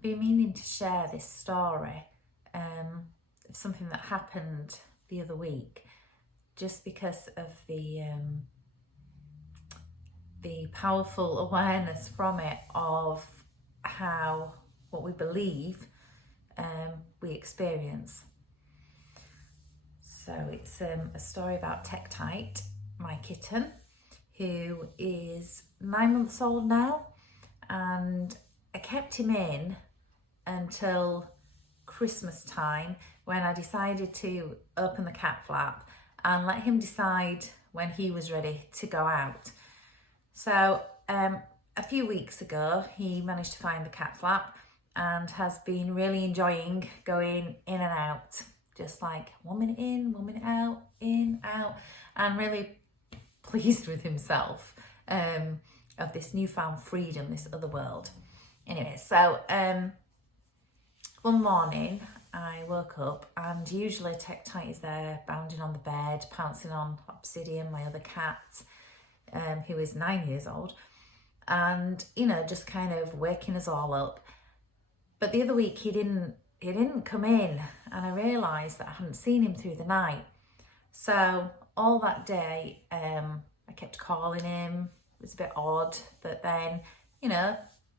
I've been meaning to share this story, of something that happened the other week, just because of the powerful awareness from it of how what we believe we experience. So it's a story about Tektite, my kitten, who is 9 months old now, and I kept him in until Christmas time, when I decided to open the cat flap and let him decide when he was ready to go out. So a few weeks ago he managed to find the cat flap and has been really enjoying going in and out, just like 1 minute in, 1 minute out, in, out, and really pleased with himself of this newfound freedom, this other world. Anyway, so one morning I woke up, and usually Tektite is there bounding on the bed, pouncing on Obsidian, my other cat, who is 9 years old, and just kind of waking us all up. But the other week he didn't come in, and I realised that I hadn't seen him through the night. So all that day I kept calling him. It was a bit odd, but then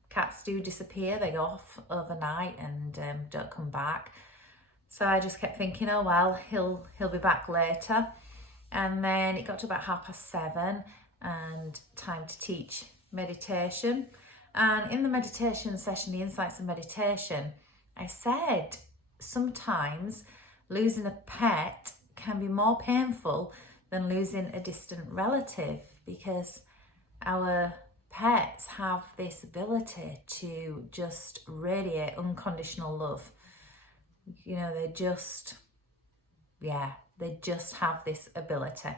cats do disappear. They go off overnight and don't come back. So I just kept thinking, oh well, he'll be back later. And then it got to about 7:30 and time to teach meditation. And in the meditation session, the Insights of Meditation, I said sometimes losing a pet can be more painful than losing a distant relative, because our pets have this ability to just radiate unconditional love. They just have this ability.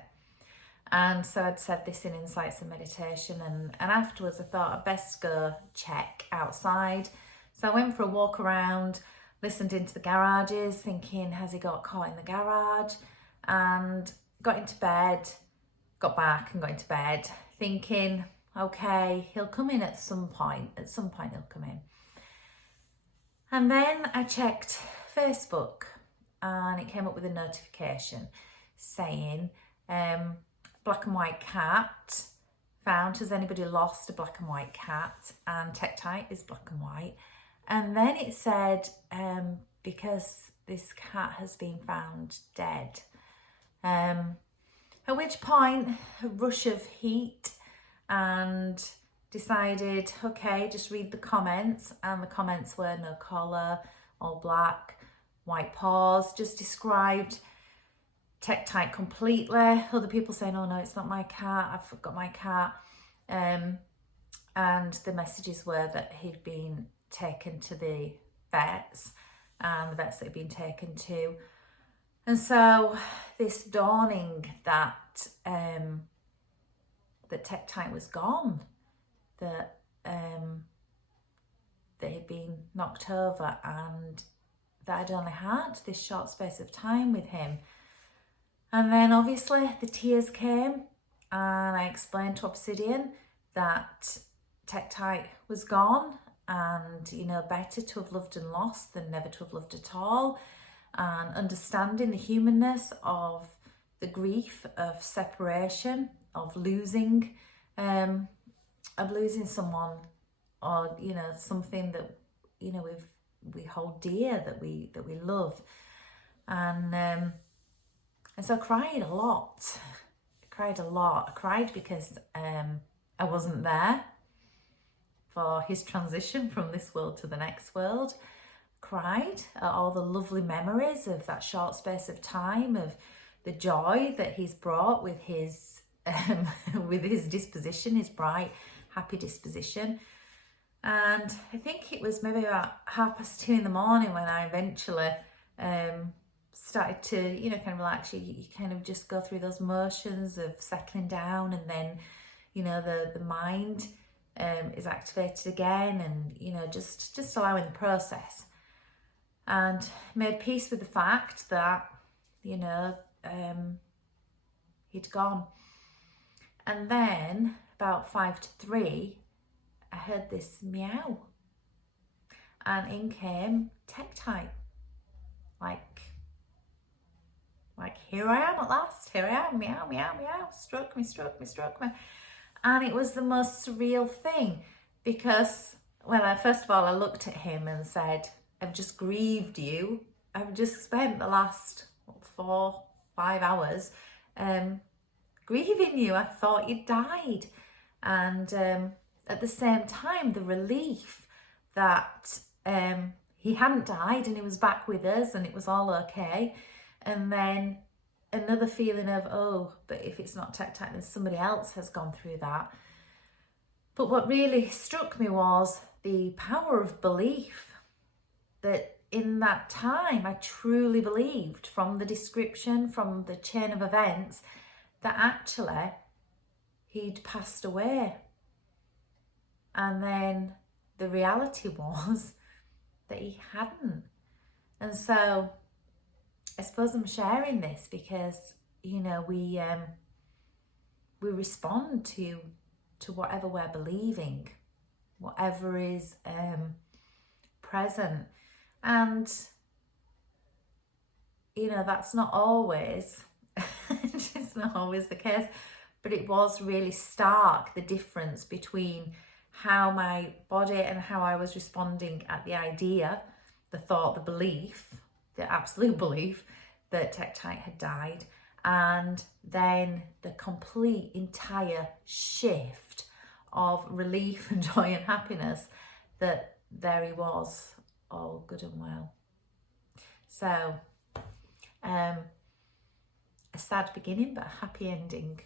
And so I'd said this in Insights of Meditation, and afterwards I thought I'd best go check outside. So I went for a walk around, listened into the garages, thinking, has he got caught in the garage? And got into bed, got back and got into bed, thinking, okay, he'll come in at some point. At some point he'll come in. And then I checked Facebook, and it came up with a notification saying, black and white cat found. Has anybody lost a black and white cat? And Tektite is black and white. And then it said, because this cat has been found dead. At which point, a rush of heat, and decided, okay, just read the comments. And the comments were no collar, all black, white paws, just described Tektite completely. Other people saying, oh no, it's not my cat, I've forgot my cat. And the messages were that he'd been taken to the vets, and the vets that he'd been taken to. And so this dawning that that Tektite was gone, that he'd been knocked over, and that I'd only had this short space of time with him. And then obviously the tears came, and I explained to Obsidian that Tektite was gone, and better to have loved and lost than never to have loved at all, and understanding the humanness of the grief of separation, of losing someone, or something that we hold dear, that we love. And so I cried a lot. I cried because I wasn't there for his transition from this world to the next world. Cried at all the lovely memories of that short space of time, of the joy that he's brought with his disposition, his bright, happy disposition. And I think it was maybe about 2:30 in the morning when I eventually started to, kind of relax. You kind of just go through those motions of settling down, and then, the mind is activated again, and, just allowing the process. And made peace with the fact that, he'd gone. And then about 2:55, I heard this meow. and in came Tektite. Like, here I am at last, here I am, meow, meow, meow, stroke me. And it was the most surreal thing, because first of all, I looked at him and said, I've just grieved you. I've just spent the last 4-5 hours grieving you. I thought you died. And at the same time, the relief that he hadn't died and he was back with us and it was all okay. And then another feeling of, oh, but if it's not Tektite, then somebody else has gone through that. But what really struck me was the power of belief, that in that time I truly believed, from the description, from the chain of events, that actually he'd passed away. And then the reality was that he hadn't. And so I suppose I'm sharing this because, you know, we respond to whatever we're believing, whatever is present. And, you know, that's not always, it's not always the case, but it was really stark, the difference between how my body and how I was responding at the idea, the thought, the belief, the absolute belief that Tektite had died, and then the complete entire shift of relief and joy and happiness that there he was, all good and well. So a sad beginning but a happy ending.